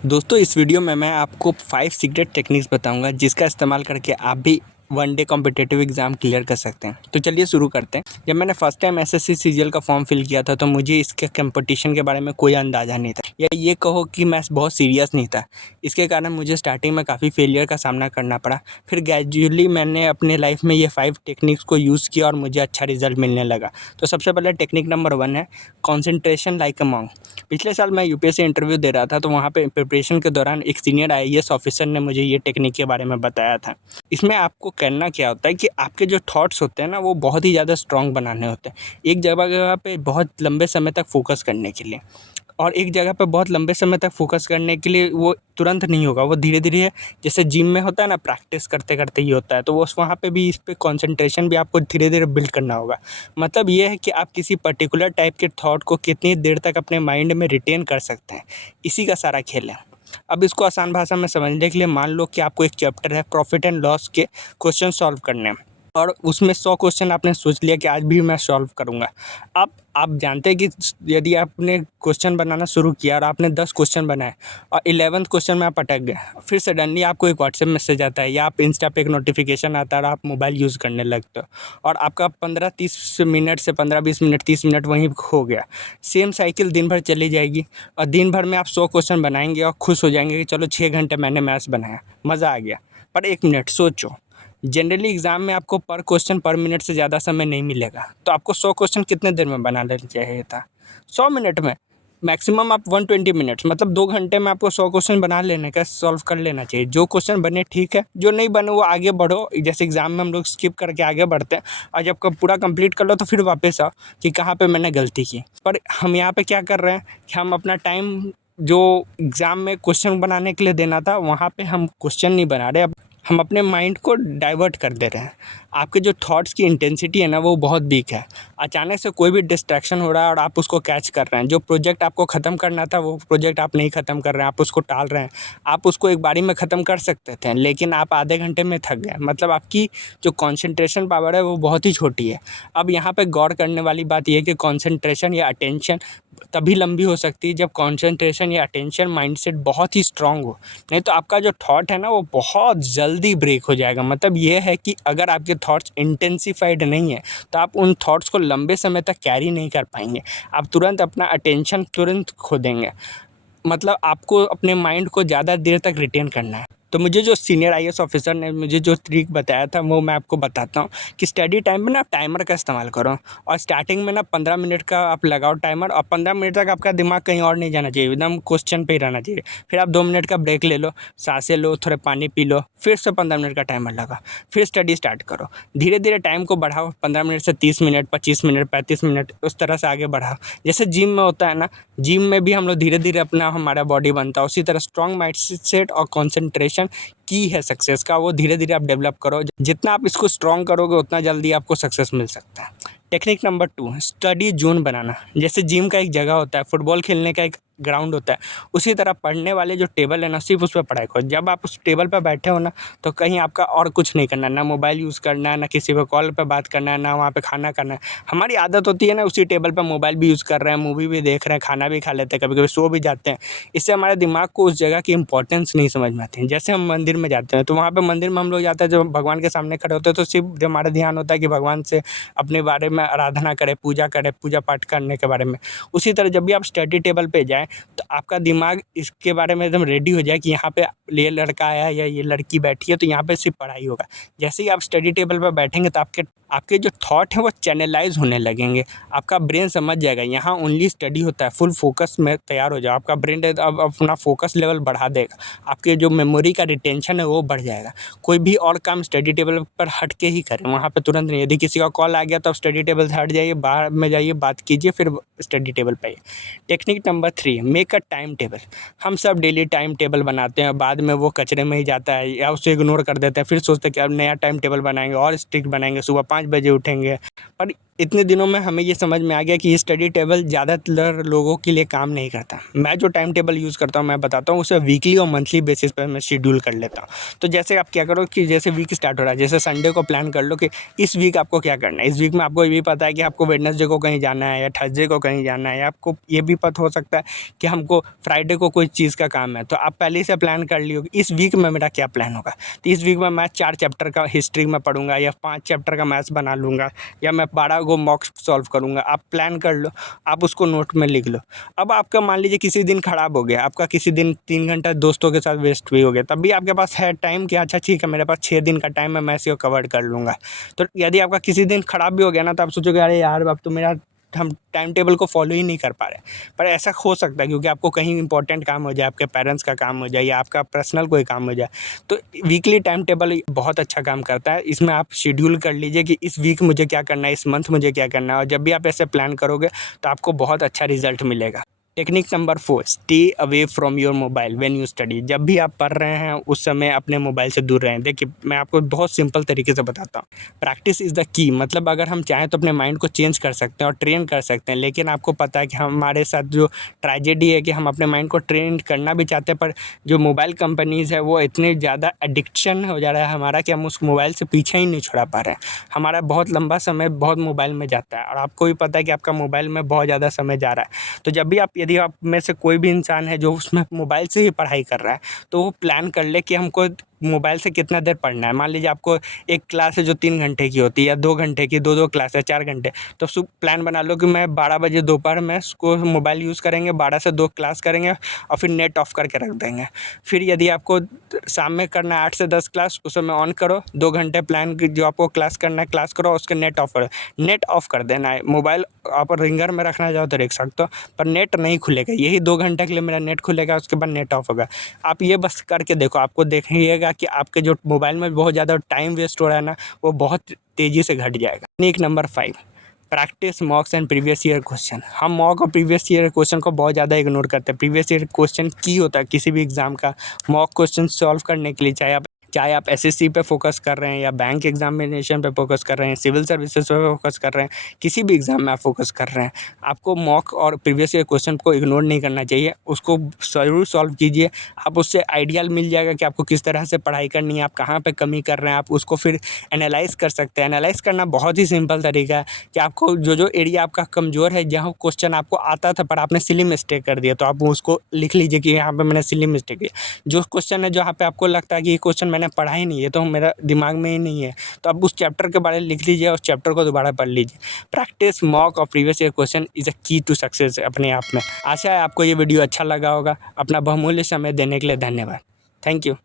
दोस्तों इस वीडियो में मैं आपको 5 सीक्रेट टेक्निक्स बताऊंगा जिसका इस्तेमाल करके आप भी one day competitive exam clear कर सकते हैं। तो चलिए शुरू करते हैं। जब मैंने फर्स्ट टाइम एसएससी सीजीएल का फॉर्म फिल किया था तो मुझे इसके कंपटीशन के बारे में कोई अंदाज़ा नहीं था, या ये कहो कि मैं बहुत सीरियस नहीं था। इसके कारण मुझे स्टार्टिंग में काफ़ी फेलियर का सामना करना पड़ा। फिर ग्रेजुअली मैंने अपने लाइफ में ये 5 टेक्निक्स को यूज़ किया और मुझे अच्छा रिजल्ट मिलने लगा। तो सबसे पहले टेक्निक नंबर 1 है कॉन्सेंट्रेशन लाइक अ मॉन्क। पिछले साल मैं यूपीएससी इंटरव्यू दे रहा था, तो वहाँ पे प्रिपरेशन के दौरान एक सीनियर आईएएस ऑफिसर ने मुझे ये टेक्निक के बारे में बताया था। इसमें आपको करना क्या होता है कि आपके जो थॉट्स होते हैं ना, वो बहुत ही ज़्यादा स्ट्रॉन्ग बनाने होते हैं। एक जगह पे बहुत लंबे समय तक फोकस करने के लिए, और एक जगह पे बहुत लंबे समय तक फोकस करने के लिए वो तुरंत नहीं होगा, वो धीरे-धीरे, जैसे जिम में होता है ना, प्रैक्टिस करते-करते ही होता है, तो वो वहाँ पे भी इस पे कंसंट्रेशन भी आपको धीरे-धीरे बिल्ड करना होगा। मतलब ये है कि आप किसी पर्टिकुलर टाइप के थॉट को कितनी देर तक अपने माइंड में रिटेन कर सकते हैं, इसी का सारा खेल है। अब इसको आसान भाषा में समझने के लिए मान लो कि आपको एक चैप्टर है प्रॉफिट एंड लॉस के क्वेश्चन सॉल्व करने हैं, और उसमें 100 क्वेश्चन आपने सोच लिया कि आज भी मैं सॉल्व करूँगा। अब आप जानते हैं कि यदि आपने क्वेश्चन बनाना शुरू किया और आपने 10 क्वेश्चन बनाए और 11वें क्वेश्चन में आप अटक गए, फिर सडनली आपको एक व्हाट्सएप मैसेज आता है या आप इंस्टा पे एक नोटिफिकेशन आता है और आप मोबाइल यूज़ करने लगते हो, और आपका 15-30 मिनट से 15-20 मिनट 30 मिनट वहीं खो गया। सेम साइकिल दिन भर चली जाएगी, और दिन भर में आप 100 क्वेश्चन बनाएंगे और खुश हो जाएंगे कि चलो 6 घंटे मैंने मैथ्स बनाया, मज़ा आ गया। पर एक मिनट सोचो, जनरली एग्ज़ाम में आपको पर क्वेश्चन पर मिनट से ज़्यादा समय नहीं मिलेगा, तो आपको 100 क्वेश्चन कितने देर में बना लेना चाहिए था? 100 मिनट में। मैक्सिमम आप 120 मिनट्स, मतलब 2 घंटे में आपको 100 क्वेश्चन बना लेने का, सॉल्व कर लेना चाहिए। जो क्वेश्चन बने ठीक है, जो नहीं बने वो आगे बढ़ो। जैसे एग्ज़ाम में हम लोग स्किप करके आगे बढ़ते हैं, और जब पूरा कंप्लीट कर लो तो फिर वापस आओ कि कहाँ पे मैंने गलती की। पर हम यहाँ पे क्या कर रहे हैं कि हम अपना टाइम जो एग्ज़ाम में क्वेश्चन बनाने के लिए देना था, वहाँ पे हम क्वेश्चन नहीं बना रहे, अब हम अपने माइंड को डाइवर्ट कर दे रहे हैं। आपके जो थॉट्स की इंटेंसिटी है ना, वो बहुत वीक है। अचानक से कोई भी डिस्ट्रैक्शन हो रहा है और आप उसको कैच कर रहे हैं। जो प्रोजेक्ट आपको ख़त्म करना था, वो प्रोजेक्ट आप नहीं ख़त्म कर रहे हैं, आप उसको टाल रहे हैं। आप उसको एक बारी में ख़त्म कर सकते थे, लेकिन आप आधे घंटे में थक गए। मतलब आपकी जो कॉन्सन्ट्रेशन पावर है वो बहुत ही छोटी है। अब यहाँ पे गौर करने वाली बात ये है कि कॉन्सन्ट्रेशन या अटेंशन तभी लंबी हो सकती है जब कॉन्सन्ट्रेशन या अटेंशन माइंडसेट बहुत ही स्ट्रॉन्ग हो। नहीं तो आपका जो थॉट है ना, वो बहुत जल्दी ब्रेक हो जाएगा। मतलब ये है कि अगर आपके थॉट्स इंटेंसिफाइड नहीं है, तो आप उन थॉट्स को लंबे समय तक कैरी नहीं कर पाएंगे। आप तुरंत अपना अटेंशन तुरंत खो देंगे। मतलब आपको अपने माइंड को ज़्यादा देर तक रिटेन करना है। तो मुझे जो सीनियर आईएएस ऑफिसर ने मुझे जो ट्रिक बताया था, वो मैं आपको बताता हूँ कि स्टडी टाइम में ना टाइमर का इस्तेमाल करो, और स्टार्टिंग में ना 15 मिनट का आप लगाओ टाइमर, और 15 मिनट तक आपका दिमाग कहीं और नहीं जाना चाहिए, एकदम क्वेश्चन पे ही रहना चाहिए। फिर आप 2 मिनट का ब्रेक ले लो, सांसें लो, थोड़ा पानी पी लो, फिर से 15 मिनट का टाइमर लगा, फिर स्टडी स्टार्ट करो। धीरे धीरे टाइम को बढ़ाओ, 15 मिनट से 30 मिनट, 25 मिनट, 35 मिनट, उस तरह से आगे बढ़ाओ। जैसे जिम में होता है ना, जिम में भी हम लोग धीरे धीरे अपना हमारा बॉडी बनता है, उसी तरह स्ट्रॉन्ग माइंडसेट और कंसंट्रेशन की है सक्सेस का, वो धीरे धीरे आप डेवलप करो। जितना आप इसको स्ट्रॉन्ग करोगे उतना जल्दी आपको सक्सेस मिल सकता है। टेक्निक नंबर 2, स्टडी जोन बनाना। जैसे जिम का एक जगह होता है, फुटबॉल खेलने का एक ग्राउंड होता है, उसी तरह पढ़ने वाले जो टेबल है ना, सिर्फ उस पर पढ़ाई करो। जब आप उस टेबल पर बैठे हो ना, तो कहीं आपका और कुछ नहीं करना है, ना मोबाइल यूज़ करना है, ना किसी को कॉल पे बात करना है, ना वहाँ पे खाना करना है। हमारी आदत होती है ना, उसी टेबल पर मोबाइल भी यूज़ कर रहे हैं, मूवी भी देख रहे हैं, खाना भी खा लेते हैं, कभी कभी सो भी जाते हैं। इससे हमारे दिमाग को उस जगह की इंपॉर्टेंस नहीं समझ में आती है। जैसे हम मंदिर में जाते हैं, तो वहाँ पे मंदिर में हम लोग जाते हैं, जब भगवान के सामने खड़े होते हैं, तो सिर्फ हमारा ध्यान होता है कि भगवान से अपने बारे में आराधना करें, पूजा पाठ करने के बारे में। उसी तरह जब भी आप स्टडी टेबल पे जाएँ, तो आपका दिमाग इसके बारे में एकदम रेडी हो जाए कि यहाँ पे ये लड़का आया है या ये लड़की बैठी है, तो यहाँ पे सिर्फ पढ़ाई होगा। जैसे ही आप स्टडी टेबल पर बैठेंगे, तो आपके आपके जो थॉट हैं वो चैनलाइज होने लगेंगे। आपका ब्रेन समझ जाएगा यहाँ ओनली स्टडी होता है, फुल फोकस में तैयार हो जाओ। आपका ब्रेन अब अपना फोकस लेवल बढ़ा देगा, आपके जो मेमोरी का रिटेंशन है वो बढ़ जाएगा। कोई भी और काम स्टडी टेबल पर हट के ही करें, वहाँ पे तुरंत नहीं। यदि किसी का कॉल आ गया तो आप स्टडी टेबल से हट जाइए, बाहर में जाइए, बात कीजिए, फिर स्टडी टेबल पे आइए। Technique number 3, make a time table. हम सब डेली टाइम टेबल बनाते हैं, बाद में वो कचरे में ही जाता है या उसे इग्नोर कर देते हैं। फिर सोचते हैं कि अब नया टाइम टेबल बनाएंगे और स्ट्रिक्ट बनाएंगे, सुबह 5 बजे उठेंगे। पर इतने दिनों में हमें ये समझ में आ गया कि ये स्टडी टेबल ज़्यादातर लोगों के लिए काम नहीं करता। मैं जो टाइम टेबल यूज़ करता हूँ मैं बताता हूँ, उसे वीकली और मंथली बेसिस पर मैं शेड्यूल कर लेता हूँ। तो जैसे आप क्या करो कि जैसे वीक स्टार्ट हो रहा है, जैसे संडे को प्लान कर लो कि इस वीक आपको क्या करना है। इस वीक में आपको ये भी पता है कि आपको वेडनेसडे को कहीं जाना है या थर्सडे को कहीं जाना है, या आपको ये भी पता हो सकता है कि हमको फ्राइडे को कोई चीज़ का काम है। तो आप पहले से प्लान कर लियो कि इस वीक में मेरा क्या प्लान होगा। तो इस वीक में मैं 4 चैप्टर का हिस्ट्री में पढ़ूंगा, या 5 चैप्टर का मैथ्स बना लूँगा, या मैं 12 को मॉक सॉल्व करूँगा। आप प्लान कर लो, आप उसको नोट में लिख लो। अब आपका मान लीजिए किसी दिन ख़राब हो गया, आपका किसी दिन 3 घंटा दोस्तों के साथ वेस्ट भी हो गया, तब भी आपके पास है टाइम कि अच्छा ठीक है मेरे पास 6 दिन का टाइम है, मैं इसे कवर कर लूँगा। तो यदि आपका किसी दिन ख़राब भी हो गया ना, तो आप सोचोगे अरे यार अब तो मेरा हम टाइम टेबल को फॉलो ही नहीं कर पा रहे। पर ऐसा हो सकता है क्योंकि आपको कहीं इंपॉर्टेंट काम हो जाए, आपके पेरेंट्स का काम हो जाए, या आपका पर्सनल कोई काम हो जाए। तो वीकली टाइम टेबल बहुत अच्छा काम करता है। इसमें आप शेड्यूल कर लीजिए कि इस वीक मुझे क्या करना है, इस मंथ मुझे क्या करना है, और जब भी आप ऐसे प्लान करोगे तो आपको बहुत अच्छा रिजल्ट मिलेगा। Technique number 4, stay away from your mobile when you study. जब भी आप पढ़ रहे हैं उस समय अपने मोबाइल से दूर रहें। देखिए मैं आपको बहुत सिंपल तरीके से बताता हूँ। प्रैक्टिस इज़ द की, मतलब अगर हम चाहें तो अपने माइंड को चेंज कर सकते हैं और ट्रेन कर सकते हैं, लेकिन आपको पता है कि हमारे साथ जो ट्रेजेडी है कि हम अपने माइंड को ट्रेन करना भी चाहते हैं, पर जो मोबाइल कंपनीज़ है वो इतने ज़्यादा एडिक्शन हो जा रहा है हमारा कि हम उस मोबाइल से पीछे ही नहीं छुड़ा पा रहे हैं। हमारा बहुत लंबा समय बहुत मोबाइल में जाता है, और आपको भी पता है कि आपका मोबाइल में बहुत ज़्यादा समय जा रहा है। तो जब भी यदि आप में से कोई भी इंसान है जो उसमें मोबाइल से ही पढ़ाई कर रहा है, तो वो प्लान कर ले कि हमको मोबाइल से कितना देर पढ़ना है। मान लीजिए आपको एक क्लास है जो 3 घंटे की होती है, या 2 घंटे की, 2-2 क्लास है 4 घंटे। तो प्लान बना लो कि मैं 12 बजे दोपहर में इसको मोबाइल यूज़ करेंगे, 12 से 2 क्लास करेंगे और फिर नेट ऑफ करके रख देंगे। फिर यदि आपको शाम में करना है 8 से 10 क्लास, उस समय ऑन करो, 2 घंटे प्लान जो आपको क्लास करना है क्लास करो, उसके नेट ऑफ करो। नेट ऑफ कर देना है। मोबाइल आप रिंगर में रखना चाहो तो रख सकते हो, पर नेट नहीं खुलेगा। यही 2 घंटे के लिए मेरा नेट खुलेगा, उसके बाद नेट ऑफ होगा। आप ये बस करके देखो, आपको देखिएगा कि आपके जो मोबाइल में बहुत ज़्यादा टाइम वेस्ट हो रहा है ना, वो बहुत तेज़ी से घट जाएगा। Technique number 5, practice मॉक्स and previous year question. हम मॉक और प्रीवियस ईयर क्वेश्चन को बहुत ज़्यादा इग्नोर करते हैं। प्रीवियस ईयर क्वेश्चन की होता है किसी भी एग्जाम का मॉक क्वेश्चन सॉल्व करने के लिए, चाहे आप एसएससी पे फोकस कर रहे हैं, या बैंक एग्जामिनेशन पे फोकस कर रहे हैं, सिविल सर्विसेज पे फोकस कर रहे हैं, किसी भी एग्जाम में आप फोकस कर रहे हैं, आपको मॉक और प्रीवियस ईयर क्वेश्चन को इग्नोर नहीं करना चाहिए। उसको ज़रूर सॉल्व कीजिए। आप उससे आइडिया मिल जाएगा कि आपको किस तरह से पढ़ाई करनी है, आप कहाँ पे कमी कर रहे हैं। आप उसको फिर एनालाइज़ कर सकते हैं। एनालाइज़ करना बहुत ही सिंपल तरीका है कि आपको जो एरिया आपका कमज़ोर है, जहाँ क्वेश्चन आपको आता था पर आपने सिली मिस्टेक कर दिया, तो आप उसको लिख लीजिए कि यहाँ पे मैंने सिली मिस्टेक किया। जो क्वेश्चन है जहाँ पे आपको लगता है कि ये क्वेश्चन मैंने पढ़ा ही नहीं है, तो मेरा दिमाग में ही नहीं है, तो आप उस चैप्टर के बारे में लिख लीजिए और उस चैप्टर को दोबारा पढ़ लीजिए। प्रैक्टिस मॉक और previous year question is a की टू सक्सेस अपने आप में। आशा है आपको ये वीडियो अच्छा लगा होगा। अपना बहुमूल्य समय देने के लिए धन्यवाद। Thank you.